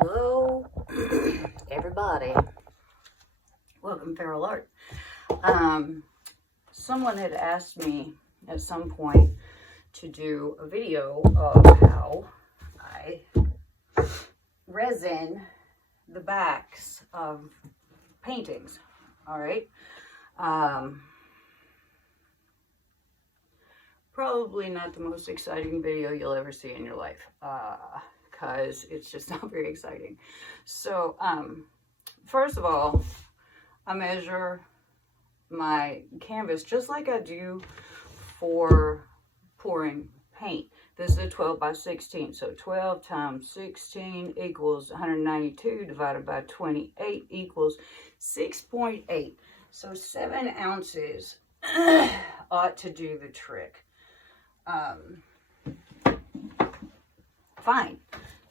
Hello, everybody. Welcome, Feral Art. Someone had asked me at some point to do a video of how I resin the backs of paintings. All right. Probably not the most exciting video you'll ever see in your life, because it's just not very exciting. So, first of all, I measure my canvas just like I do for pouring paint. This is a 12 by 16, so 12 times 16 equals 192 divided by 28 equals 6.8. So 7 ounces ought to do the trick. Fine.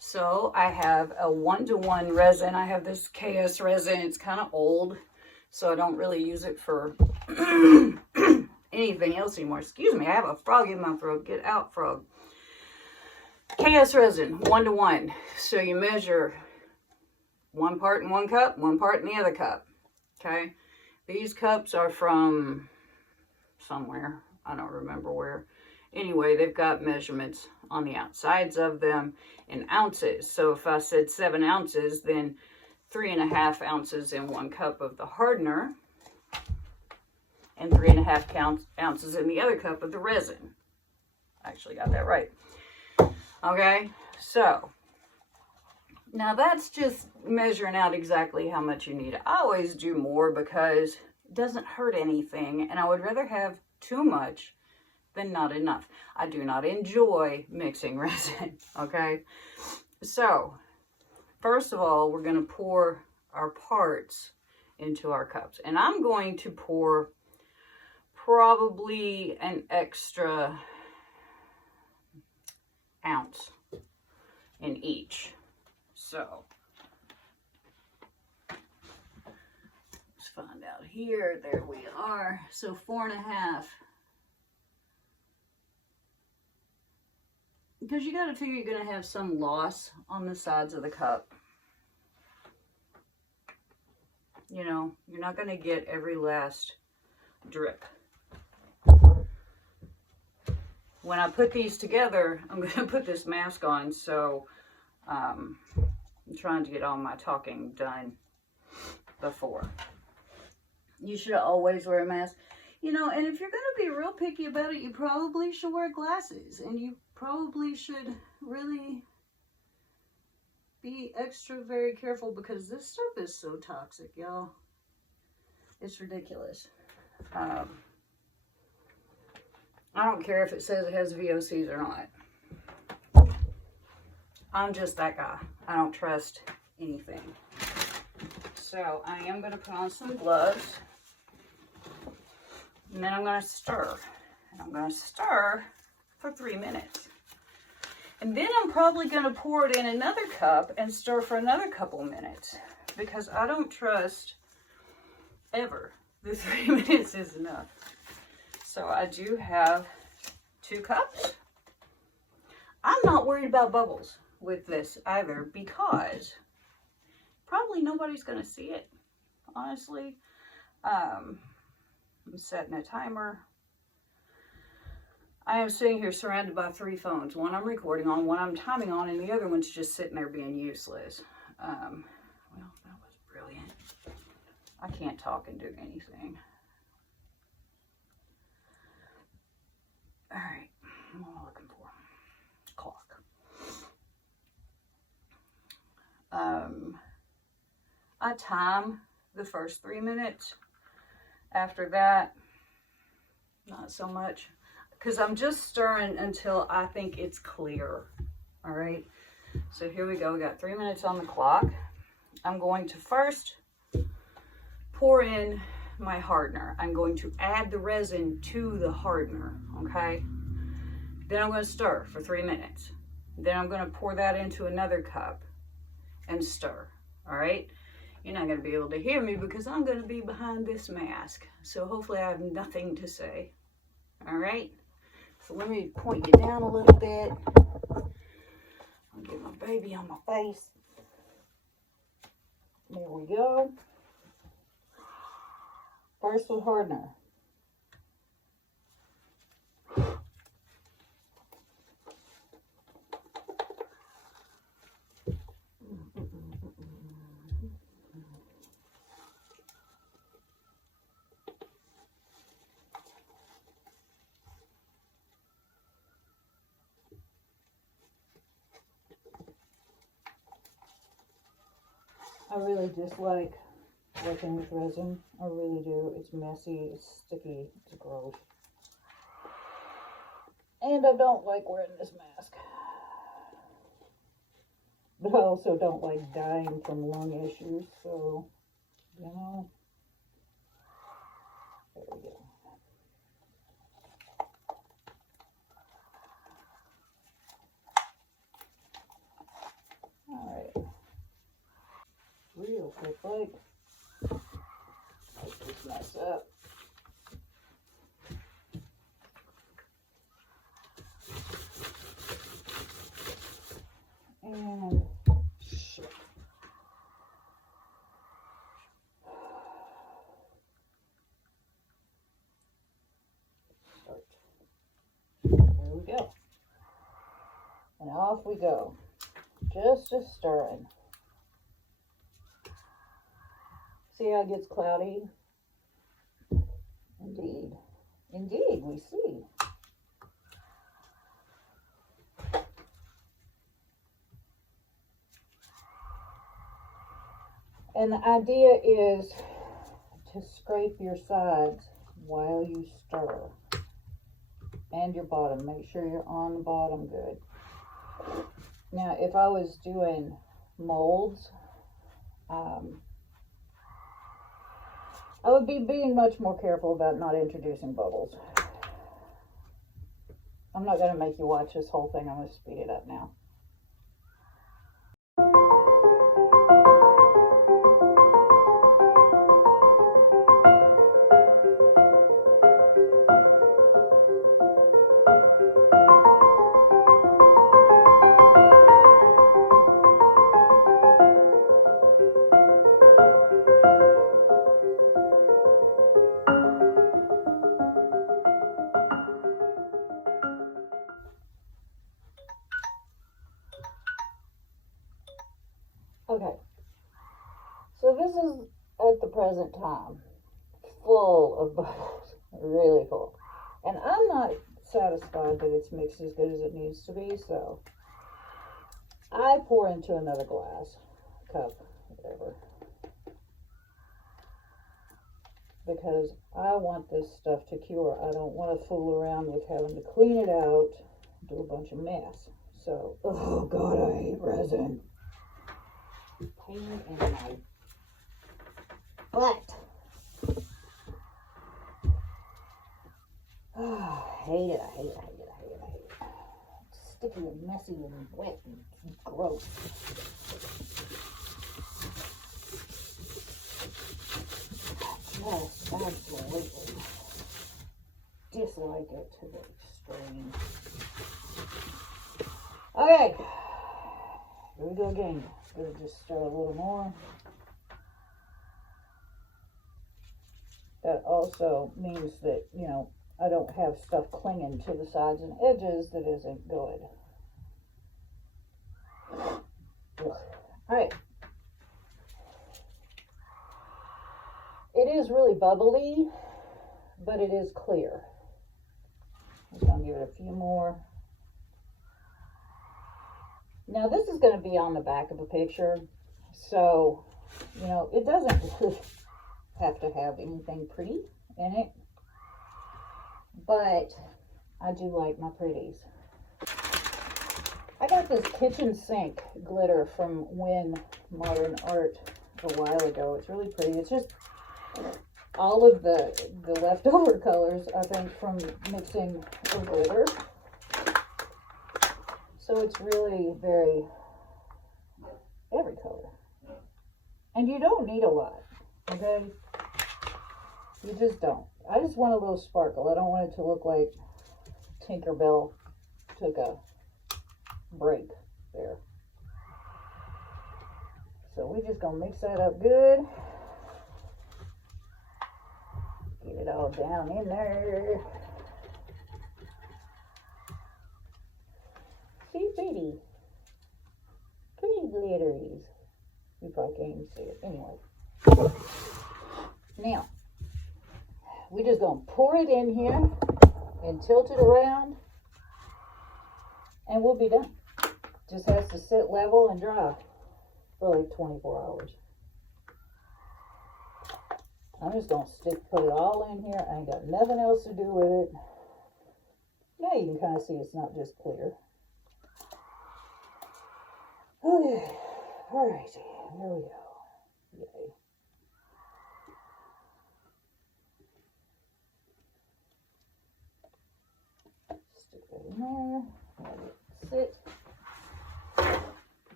So I have a 1-to-1 resin. I have this KS resin. It's kind of old, so I don't really use it for anything else anymore. Excuse me, I have a frog in my throat. Get out, frog. KS resin, 1-to-1. So you measure 1 part in 1 cup, 1 part in the other cup. Okay? These cups are from somewhere. I don't remember where. Anyway, they've got measurements on the outsides of them in ounces. So if I said 7 ounces, then 3.5 ounces in 1 cup of the hardener and 3.5 ounces in the other cup of the resin. I actually got that right. Okay, so now that's just measuring out exactly how much you need. I always do more because it doesn't hurt anything, and I would rather have too much than not enough. I do not enjoy mixing resin, okay? So, first of all, we're going to pour our parts into our cups. And I'm going to pour probably an extra ounce in each. So, let's find out here. There we are. So 4.5. Because you got to figure you're going to have some loss on the sides of the cup. You know, you're not going to get every last drip. When I put these together, I'm going to put this mask on, so I'm trying to get all my talking done before. You should always wear a mask. You know, and if you're going to be real picky about it, you probably should wear glasses. And you probably should really be extra very careful because this stuff is so toxic, y'all. It's ridiculous. I don't care if it says it has VOCs or not. I'm just that guy. I don't trust anything. So I am going to put on some gloves. And then I'm going to stir. And I'm going to stir for 3 minutes. And then I'm probably going to pour it in another cup and stir for another couple minutes. Because I don't trust ever the 3 minutes is enough. So I do have 2 cups. I'm not worried about bubbles with this either because probably nobody's going to see it, honestly. I'm setting a timer. I am sitting here surrounded by 3 phones. One I'm recording on, one I'm timing on, and the other one's just sitting there being useless. Well, that was brilliant. I can't talk and do anything. All right, what am I looking for? Clock. I time the first 3 minutes. After that, not so much, because I'm just stirring until I think it's clear. All right, so here we go. We got 3 minutes on the clock. I'm going to first pour in my hardener. I'm going to add the resin to the hardener, okay? Then I'm going to stir for 3 minutes. Then I'm going to pour that into another cup and stir, all right? You're not going to be able to hear me because I'm going to be behind this mask. So hopefully I have nothing to say. All right? So let me point you down a little bit. I'll get my baby on my face. There we go. First with hardener. I really dislike working with resin. I really do. It's messy, it's sticky, it's gross. And I don't like wearing this mask. But I also don't like dying from lung issues, so, you know. There we go. Alright. Real quick, like this mess up. And shit. Start. There we go. And off we go. Just a stirring. See how it gets cloudy? Indeed. Indeed, we see. And the idea is to scrape your sides while you stir. And your bottom. Make sure you're on the bottom good. Now, if I was doing molds, I would be being much more careful about not introducing bubbles. I'm not going to make you watch this whole thing. I'm going to speed it up now. Okay, so this is at the present time full of bubbles, really full. And I'm not satisfied that it's mixed as good as it needs to be, so I pour into another glass, cup, whatever. Because I want this stuff to cure. I don't want to fool around with having to clean it out, do a bunch of mess. So, oh God, I hate resin. Pain in my butt. Oh, I hate it, I hate it, I hate it, I hate it, I hate it. It's sticky and messy and wet and gross. Just absolutely dislike it to the extreme. Okay, here we go again. Gonna just stir a little more. That also means that, you know, I don't have stuff clinging to the sides and edges that isn't good. Alright. It is really bubbly, but it is clear. I'm just going to give it a few more. Now this is going to be on the back of a picture, so, you know, it doesn't really have to have anything pretty in it, but I do like my pretties. I got this kitchen sink glitter from Win Modern Art a while ago. It's really pretty. It's just all of the leftover colors, I think, from mixing a glitter. So it's really very every color. And you don't need a lot, okay? You just don't. I just want a little sparkle. I don't want it to look like Tinkerbell took a break there. So we're just gonna mix that up good. Get it all down in there. See, pretty glitteries. You probably can't even see it. Anyway. Now, we're just gonna pour it in here and tilt it around, and we'll be done. Just has to sit level and dry for like 24 hours. I'm just gonna put it all in here. I ain't got nothing else to do with it. Now you can kind of see it's not just clear. Okay, all right, there we go. Yay. Stick that in there. Let it sit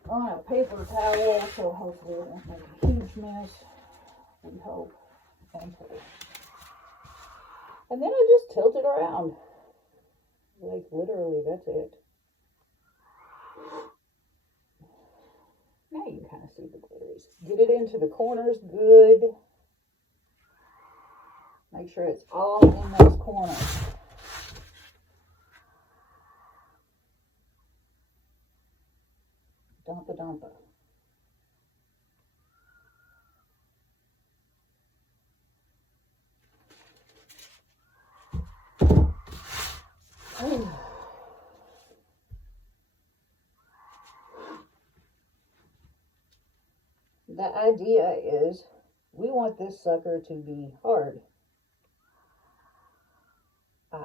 on a paper towel, so hopefully it won't make a huge mess. We hope. And put it. And then I just tilt it around. Like literally, that's it. Now you can kind of see the glitteries. Get it into the corners good. Make sure it's all in those corners. Dumpa dumpa. The idea is we want this sucker to be hard. I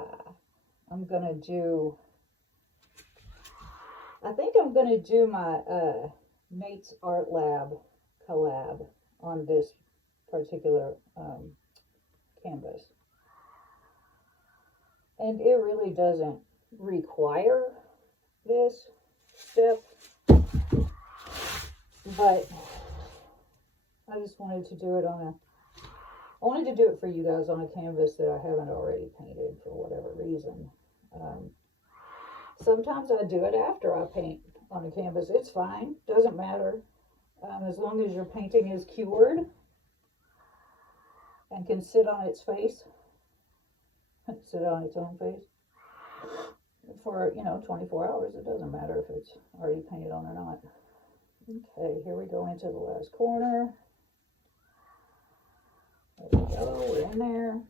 think I'm gonna do my Nate's Art Lab collab on this particular canvas. And it really doesn't require this step, but I just wanted to do it I wanted to do it for you guys on a canvas that I haven't already painted for whatever reason. Sometimes I do it after I paint on a canvas. It's fine, doesn't matter. As long as your painting is cured and can sit on its face, sit on its own face for 24 hours. It doesn't matter if it's already painted on or not. Okay, here we go into the last corner. There we go, we're in there.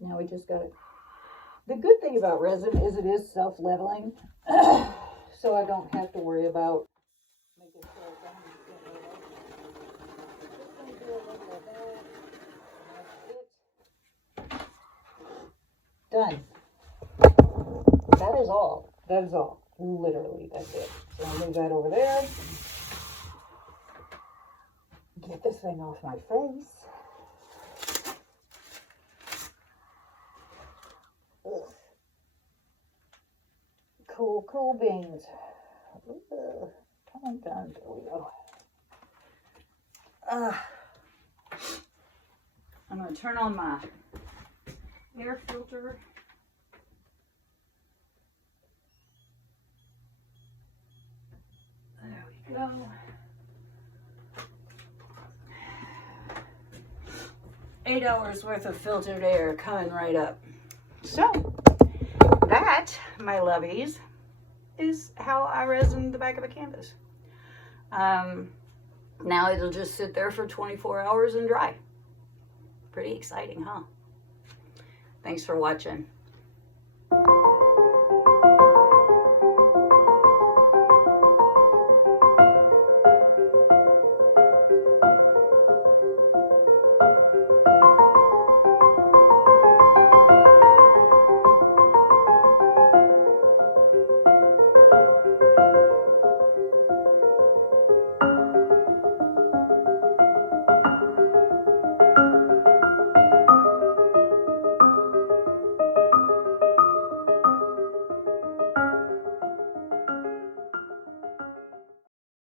Now we just got it. The good thing about resin is it is self-leveling, so I don't have to worry about making sure it's 100% level. Just going to do a little of that. That's it. Done. That is all. That is all. Literally, that's it. So I'll move that over there. Get this thing off my face. Ugh. Cool beans. Ugh. Come on down. There we go. I'm going to turn on my air filter. There we go. $8 hours worth of filtered air coming right up. So that, my lovies, is how I resin the back of a canvas. Now it'll just sit there for 24 hours and dry. Pretty exciting, huh? Thanks for watching.